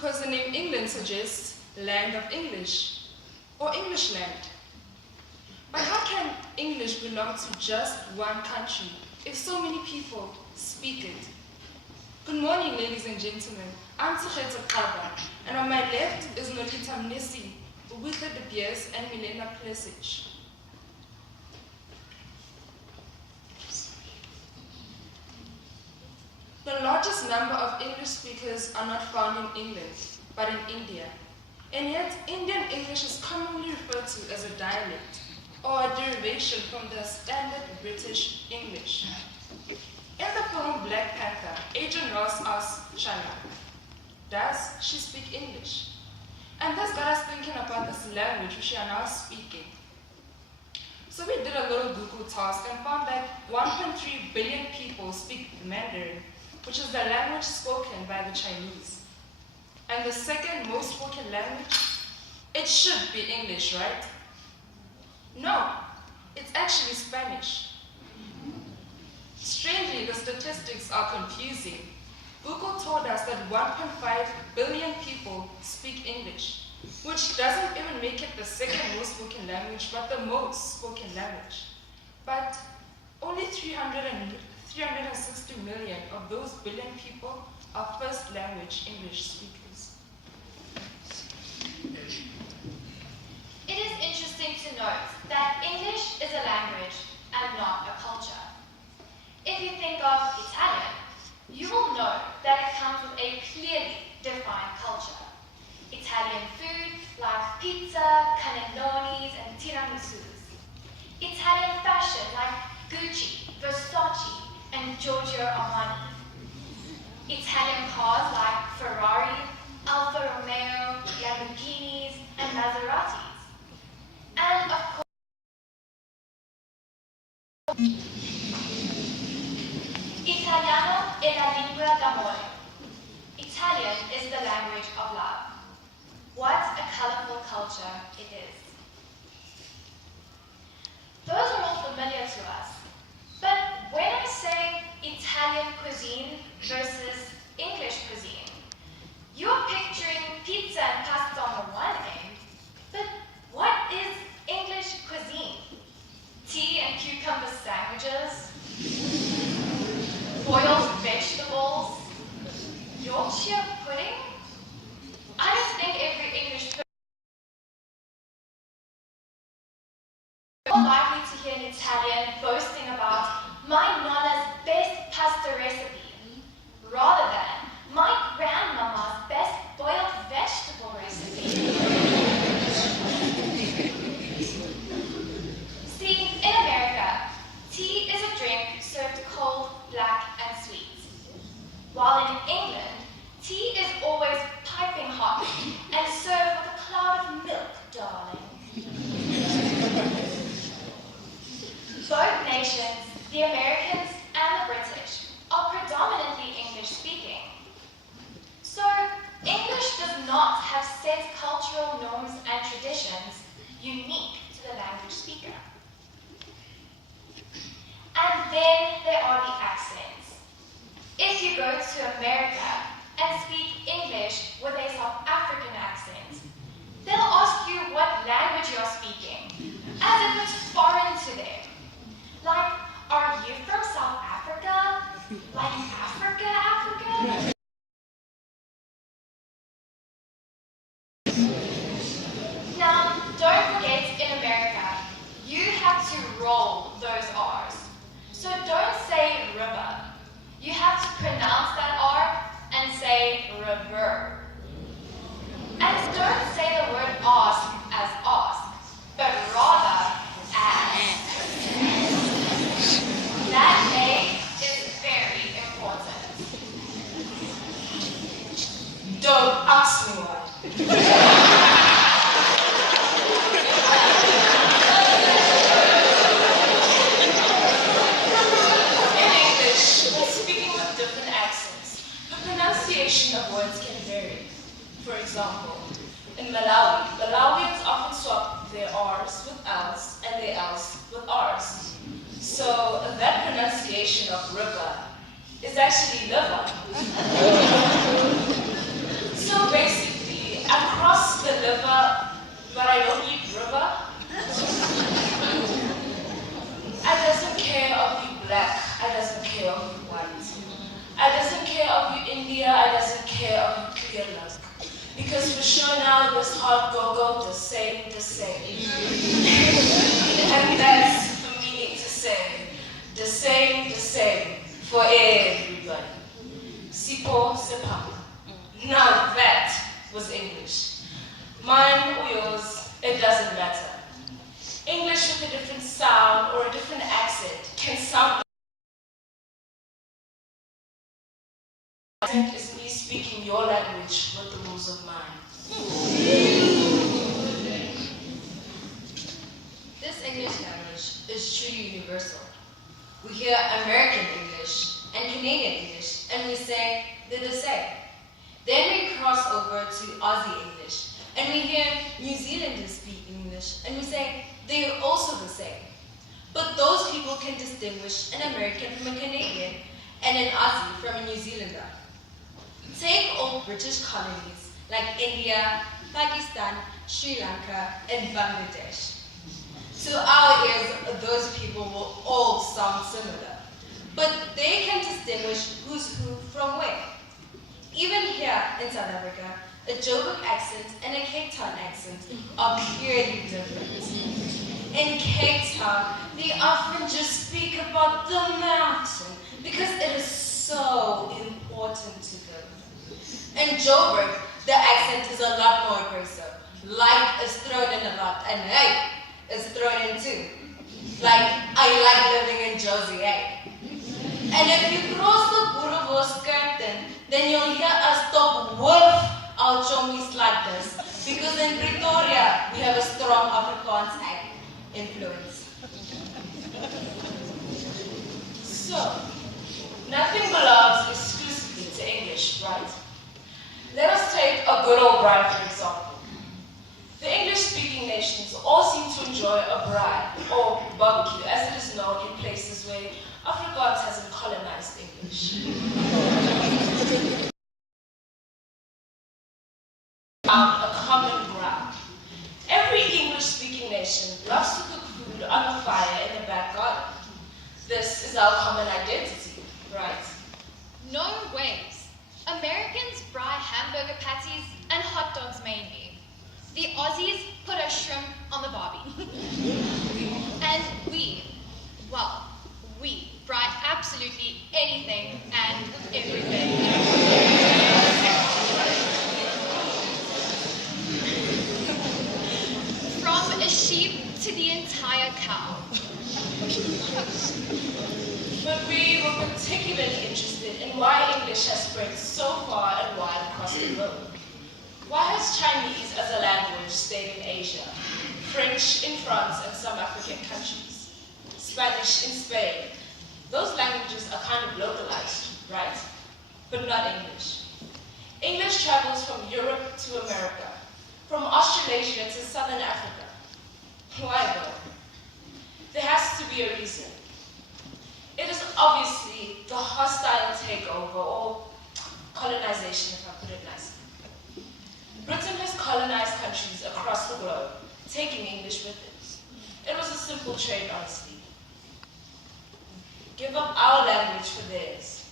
because the name England suggests land of English, or English land. But how can English belong to just one country if so many people speak it? Good morning, ladies and gentlemen. I'm Tshegetse Qaba, and on my left is Nolita Mnisi, Ubitha de Beers, and Milena Plesic. The largest number of English speakers are not found in England, but in India. And yet, Indian English is commonly referred to as a dialect, or a derivation from the standard British English. In the film Black Panther, Agent Ross asks Shala, does she speak English? And this got us thinking about this language which we are now speaking. So we did a little Google task and found that 1.3 billion people speak Mandarin, which is the language spoken by the Chinese. And the second most spoken language? It should be English, right? No, it's actually Spanish. Strangely, the statistics are confusing. Google told us that 1.5 billion people speak English, which doesn't even make it the second most spoken language, but the most spoken language. But only 360 million of those billion people are first language English speakers. It is interesting to note that English is a language and not a culture. If you think of Italian, you will know that it comes with a clearly defined culture. Italian food like pizza, cannellonis, and tiramisus. Italian fashion like Gucci, Versace, and Giorgio Armani. Italian cars like Ferrari, Alfa Romeo, Lamborghinis, and Maseratis. And of course, Italiano è la lingua d'amore. Italian is the language of love. What a colorful culture it is. Those are all familiar to us. But when I say Italian cuisine versus English cuisine, you're picturing pizza and pasta on the one end, but what is English cuisine? Tea and cucumber sandwiches, boiled vegetables, Yorkshire pudding? I don't think every English person is more likely to hear an Italian boasting about my nonna's best pasta recipe, rather than my grandmama's best boiled vegetable recipe. See, in America, tea is a drink served cold, black, and sweet. While in England, tea is always piping hot and served with a cloud of milk, darling. Both nations, the Americans and the British, are predominantly English-speaking. So, English does not have set cultural norms and traditions unique to the language speaker. And then there are the accents. If you go to America and speak English with a South African accent, they'll ask you what language you're speaking, as if it's foreign to them. Like, are you from South Africa? Like Africa, Africa? Now, don't forget, in America, you have to roll those R's. So don't say river. You have to pronounce that R and say river. And don't say the word ask as ask, but rather ask. That A is very important. Don't ask me why. Of words can vary. For example, in Malawi, Malawians often swap their R's with L's and their L's with R's. So that pronunciation of river is actually liver. So basically, your luck. Because for sure now this heart go the same. And that's for me to say, the same for everybody. Sipo Sepapa. Now that was English. Mine or yours, it doesn't matter. English with a different sound or a different accent can sound like is me speaking your language with the rules of mine. This English language is truly universal. We hear American English and Canadian English, and we say they're the same. Then we cross over to Aussie English, and we hear New Zealanders speak English, and we say they're also the same. But those people can distinguish an American from a Canadian, and an Aussie from a New Zealander. Take old British colonies like India, Pakistan, Sri Lanka, and Bangladesh. To our ears, those people will all sound similar, but they can distinguish who's who from where. Even here in South Africa, a Joburg accent and a Cape Town accent are clearly different. In Cape Town, they often just speak about the mountain because it is so important to them. In Joburg, the accent is a lot more aggressive. Like is thrown in a lot, and hey is thrown in too. Like, I like living in Josie, eh? And if you cross the Boerewors curtain, then you'll hear us talk with our chommies like this. Because in Pretoria, we have a strong Afrikaans influence. So, nothing belongs exclusively to English, right? Let us take a good old bride, for example. The English-speaking nations all seem to enjoy a bride, or barbecue, as it is known in places where Afrikaans hasn't colonized English. Found a common ground. Every English-speaking nation loves to cook food on a fire in the back garden. This is our common identity, right? No ways. Americans fry hamburger patties and hot dogs mainly. The Aussies put a shrimp on the barbie. And we fry absolutely anything and everything. From a sheep to the entire cow. But we were particularly interested in why English has spread so far and wide across the globe. Why has Chinese as a language stayed in Asia, French in France and some African countries, Spanish in Spain? Those languages are kind of localized, right? But not English. English travels from Europe to America, from Australasia to Southern Africa. Why though? There has to be a reason. It is obviously the hostile takeover or colonization, if I put it nicely. Britain has colonized countries across the globe, taking English with it. It was a simple trade, honestly. Give up our language for theirs.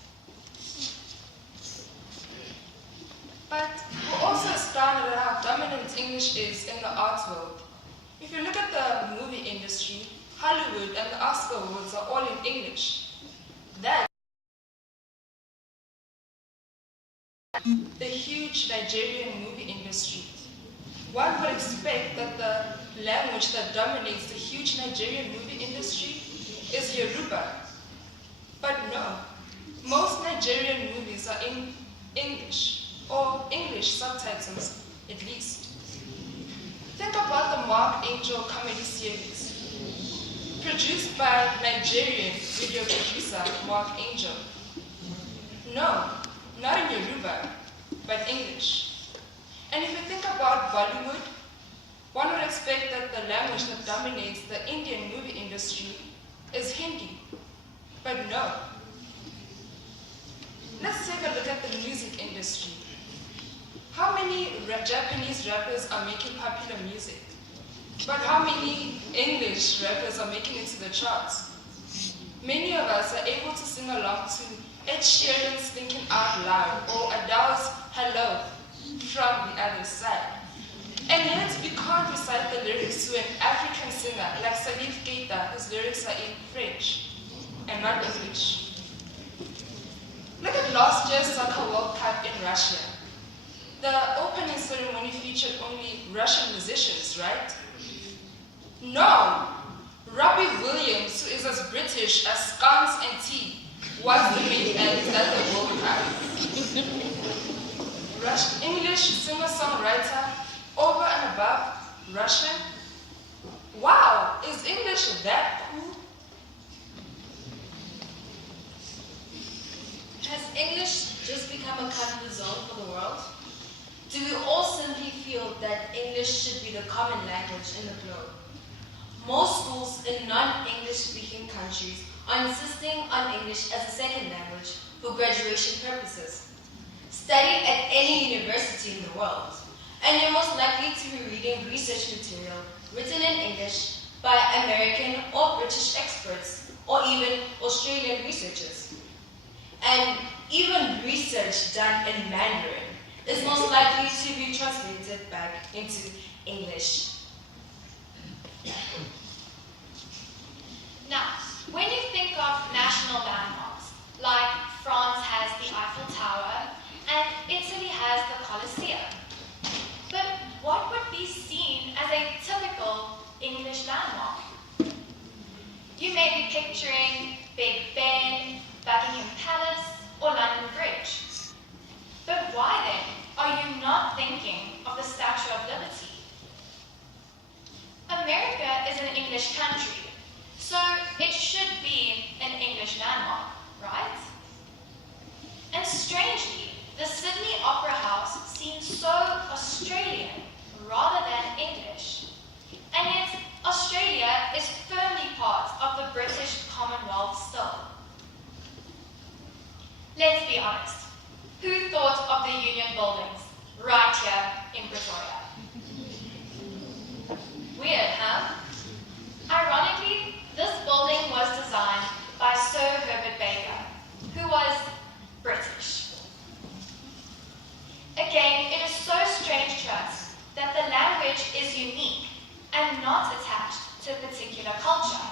But we're also astounded at how dominant English is in the arts world. If you look at the movie industry, Hollywood and the Oscar awards are all in English. That the huge Nigerian movie industry. One would expect that the language that dominates the huge Nigerian movie industry is Yoruba. But no, most Nigerian movies are in English, or English subtitles at least. Think about the Mark Angel comedy series, produced by Nigerian video producer Mark Angel. No, not in Yoruba, but English. And if you think about Bollywood, one would expect that the language that dominates the Indian movie industry is Hindi. But no. Let's take a look at the music industry. How many Japanese rappers are making popular music? But how many English rappers are making it to the charts? Many of us are able to sing along to Ed Sheeran's Thinking Out Loud or Adele's Hello, other side. And yet we can't recite the lyrics to an African singer like Salif Keita, whose lyrics are in French and not English. Look at last year's Soccer World Cup in Russia. The opening ceremony featured only Russian musicians, right? No! Robbie Williams, who is as British as scones and tea, was the main act at the World Cup. English singer-songwriter, over and above Russian? Wow, is English that cool? Has English just become a comfort zone for the world? Do we all simply feel that English should be the common language in the globe? Most schools in non-English speaking countries are insisting on English as a second language for graduation purposes. Study at any university in the world, and you're most likely to be reading research material written in English by American or British experts, or even Australian researchers. And even research done in Mandarin is most likely to be translated back into English. Now, when you think of national landmarks, like France has the Eiffel Tower and Italy has the Colosseum, but what would be seen as a typical English landmark? You may be picturing Big Ben, Buckingham Palace, or London Bridge. But why then are you not thinking of the Statue of Liberty? America is an English country, so it should be an English landmark, right? And strangely, the Sydney Opera House seems so Australian rather than English. And yet, Australia is firmly part of the British Commonwealth still. Let's be honest. Who thought of the Union buildings right here in Pretoria? Weird, huh? Ironically, this building was designed by Sir Herbert Baker, who was British. Again, it is so strange to us that the language is unique and not attached to a particular culture.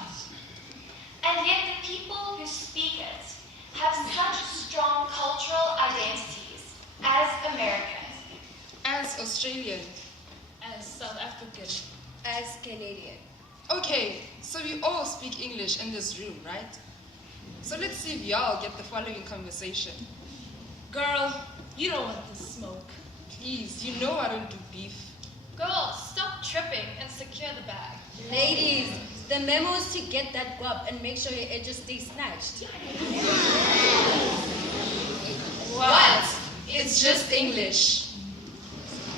And yet the people who speak it have such strong cultural identities as American, As Australian. As South African. As Canadian. Okay, so we all speak English in this room, right? So let's see if y'all get the following conversation. Girl, you don't want the smoke. Please, you know I don't do beef. Girl, stop tripping and secure the bag. Ladies, the memo is to get that guap and make sure your edges stay snatched. What? It's just English.